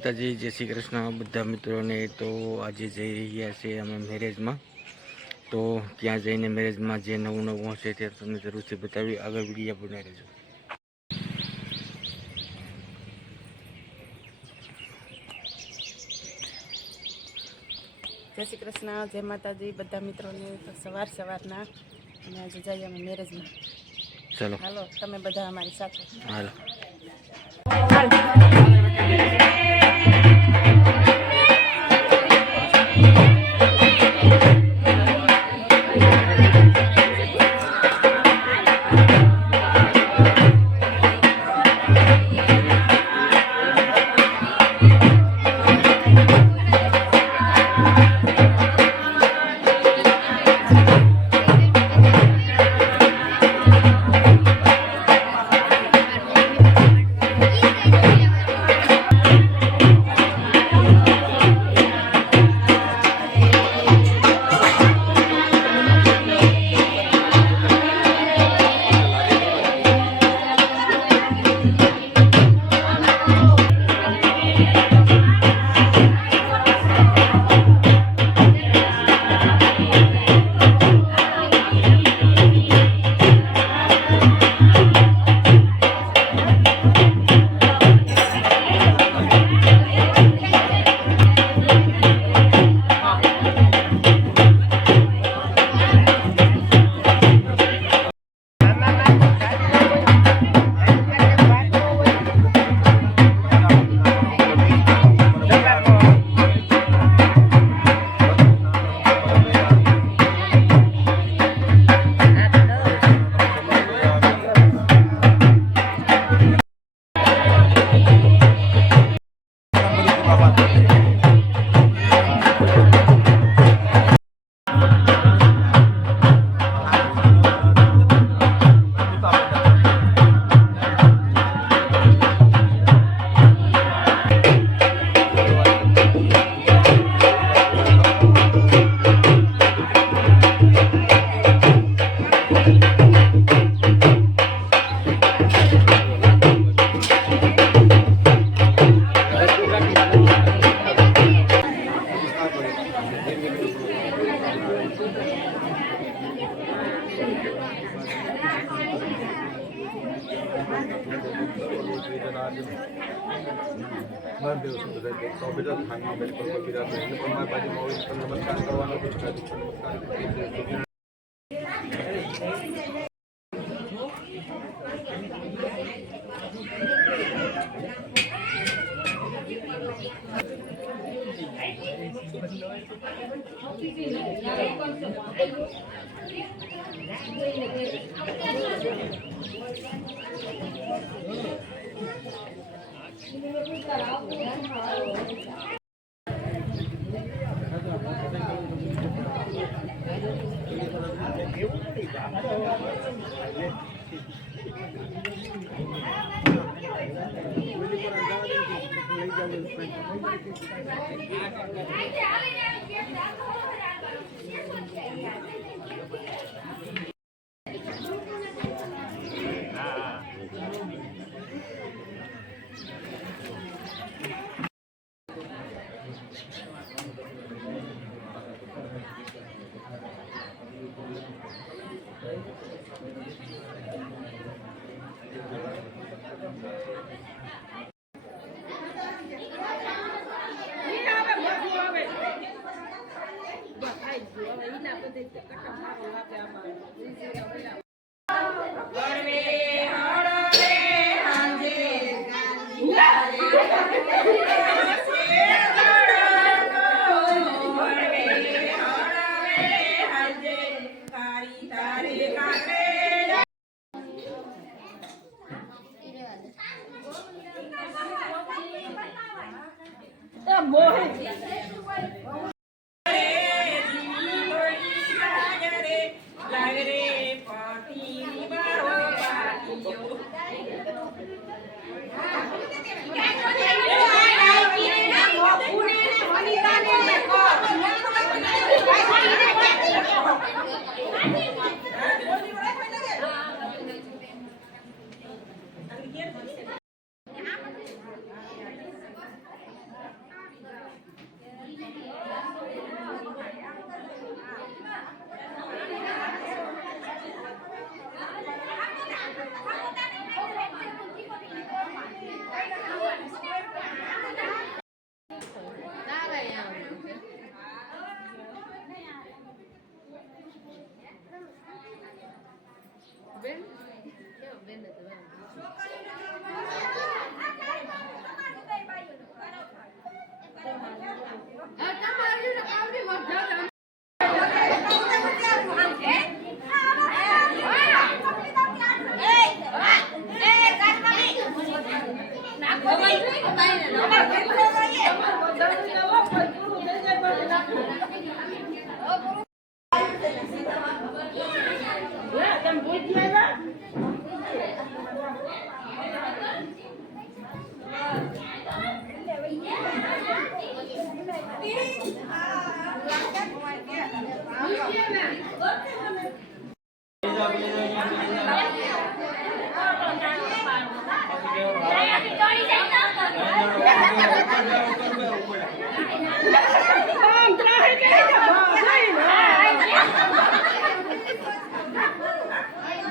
માતાજી, જય શ્રી કૃષ્ણ બધા મિત્રોને। તો આજે જઈ રહ્યા છે અમે મેરેજમાં। તો ત્યાં જઈને મેરેજમાં જે નવું નવું હશે તે તમને જરૂરથી બતાવી, આગળ વિડીયો બનાવી રહેજો। જય શ્રી કૃષ્ણ, જય માતાજી બધા મિત્રોને। તો સવારના અને આજે જઈએ અમે મેરેજમાં। ચલો હાલો, તમે બધા અમારી સાથે હાલો।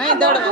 નહીં દડવા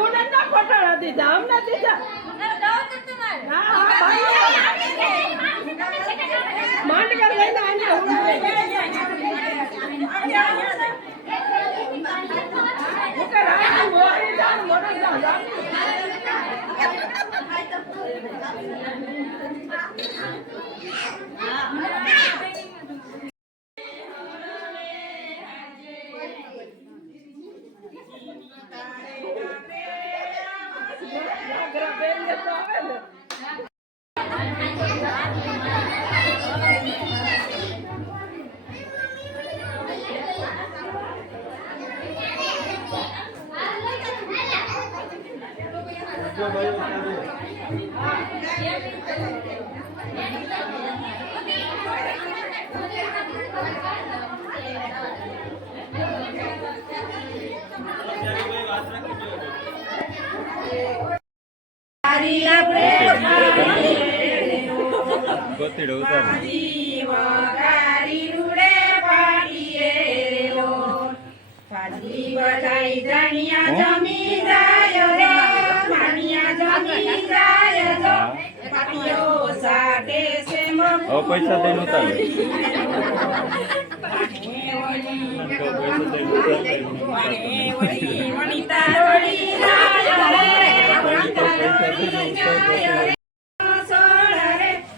પૈસા દઈને ઉતારે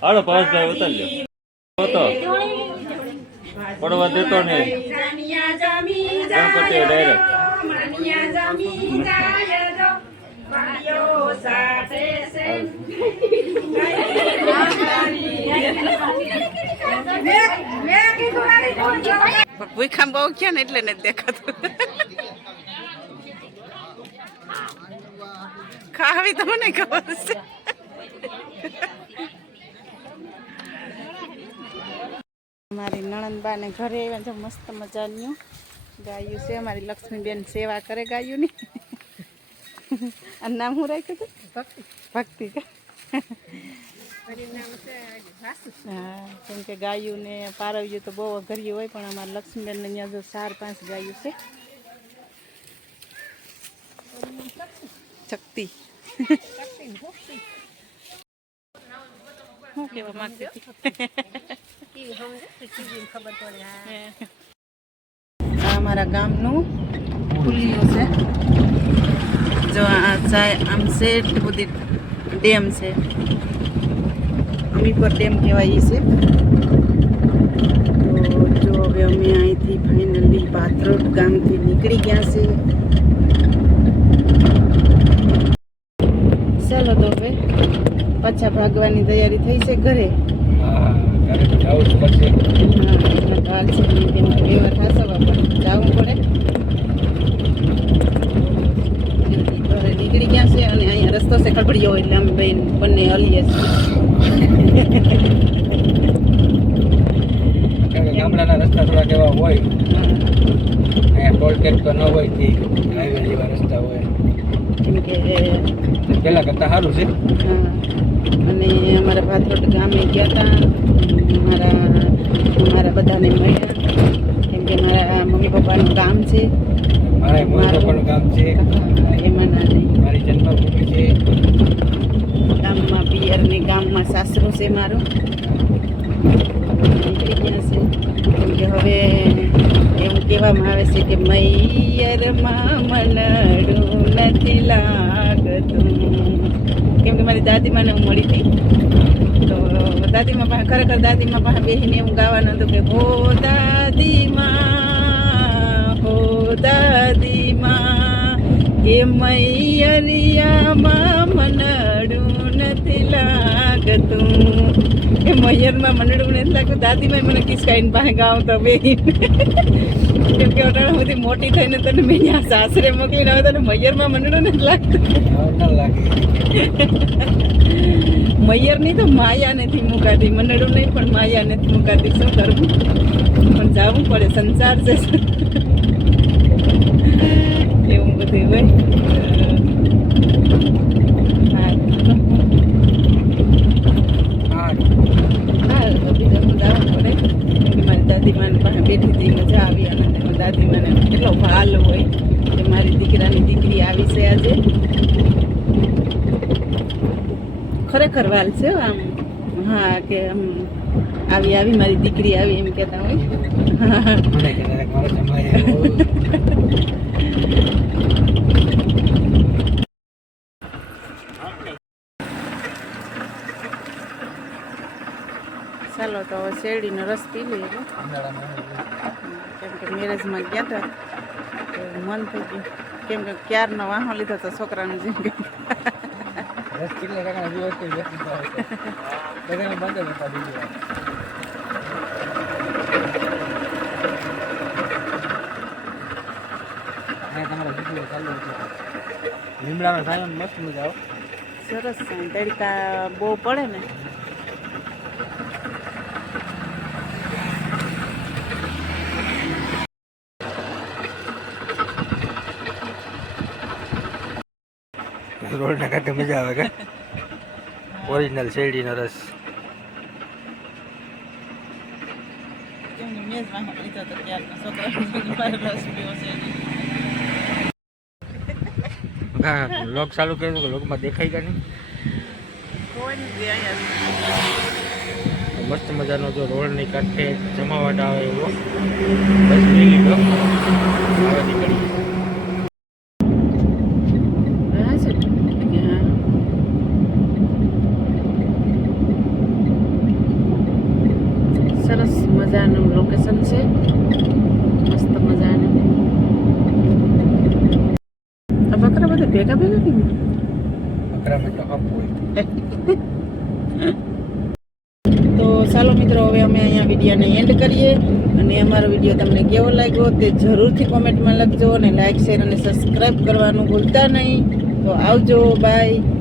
હાલો 5,000 ઉતારી લો તો પડવા દેતો ને ગણપતિ ડાયરેક્ટ ભૂખામ બહુ ક્યાં ને એટલે નથી દેખાતું. ખાવી તો મને ખબર છે. મારી નણંદબા ને ઘરે આવ્યા છે. મસ્ત મજાનું ગાયું છે. અમારી લક્ષ્મીબેન સેવા કરે ગાયુંની. આ નામ શું રાખ્યું હતું? ભક્તિ. હા, કેમ કે ગાયું ને પારવ્યું તો બહુ અઘર્યું હોય, પણ અમારા લક્ષ્મીબેન ને અહીંયા જો 4-5 ગાયું છે. શક્તિ શું કેવા માંગતી હતી? આ અમારા ગામનું પુલિયું છે. જો આ જાય આમ છે એટલી બધી ડેમ છે. અમીપર ડેમ કહેવાય છે. તો જો હવે અમે અહીંથી ફાઇનલી પાથરોડ ગામથી નીકળી ગયા છે. ચાલો તો હવે પાછા ભાગવાની તૈયારી થઈ છે ઘરે. હાલ છે વ્યવહાર થશે, જવું પડે. ઘરે નીકળી ગયા છે અને અહીંયા રસ્તો છે ખડબડિયો, એટલે અમે બંને હલીએ છીએ. ગામડાના રસ્તા થોડા કેવા હોય, અહીંયા ટોલ ટેક્સ તો ન હોય, હાઈવે જેવા રસ્તા હોય, કેમ કે પેલા કરતા સારું છે. હા, અને અમારા ભાથરોડ ગામે ગયા હતા. મારા બધાને મળ્યા, કેમ કે મારા મમ્મી પપ્પાનું ગામ છે. મારા પપ્પાનું ગામ છે. એમાં ના નહીં, મારી જન્મભૂમિ છે. ગામમાં પિયર ને ગામમાં સાસરું છે મારું. નીકળી ગયા છે, કેમ કે હવે એવું કહેવામાં આવે છે કે મૈયરમાં મનડું નથી લાગતું. કેમ કે મારી દાદી મને મળી હતી તો દાદીમાં પાસે ખરેખર દાદીમાં પાસે બેસીને એવું ગાવાનું હતું કે હો દાદીમાં કે મૈયરિયામાં મનડું નથી લાગતું એ મૈયરમાં મનડું નથી લાગતું દાદીમાં મને કિસકાઈને પાસે ગાવ તો બેહીને કેમ કે અટાણા બધી મોટી થઈને તને મેં ત્યાં સાસરે મોકલીને આવે તને મૈયરમાં મનડું નથી લાગતું મૈયરની તો માયા નથી મુકાતી મનડું નહીં પણ માયા નથી મુકાતી શું કરવું પણ જવું પડે સંસાર છે એવું બધું હોય મારી દાદીમાને પાસે બેઠી હતી મજા આવી અને દાદીમાને કેટલો ભાલ હોય કે મારી દીકરાની દીકરી આવી છે આજે ખરેખર વાલ છે આમ હા કે આમ આવી મારી દીકરી આવી એમ કહેતા હોય ચાલો તો હવે શેરડીનો રસ પી લઈએ કેમ કે મેરેજમાં ગયા હતા તો મન થઈ ગયું કેમ કે ક્યારનો વાહો લીધો તો છોકરાનું જેમ કે લીમડામાં સાયો મસ્ત મજા આવે સરસ છે તડકા બહુ પડે ને રોડ ના કાંઠે મજા આવે કે ઓરિજિનલ શેરડીનો રસ હા લોક ચાલુ કર્યું કે લોકમાં દેખાય કે નહીં મસ્ત મજાનો જો રોડની કાંઠે જમાવટ આવે એવો બસ લઈ લીધો હવે નીકળી સરસ મજાનું લોકેશન છે મસ્ત મજાનું આ બકરા બધા ભેગા નહીં બકરામાં તો અપ હોય તો ચાલો મિત્રો હવે અમે અહીંયા વિડીયોને એન્ડ કરીએ અને અમારો વિડીયો તમને કેવો લાગ્યો તે જરૂરથી કોમેન્ટમાં લખજો અને લાઈક શેર અને સબસ્ક્રાઈબ કરવાનું ભૂલતા નહીં તો આવજો બાય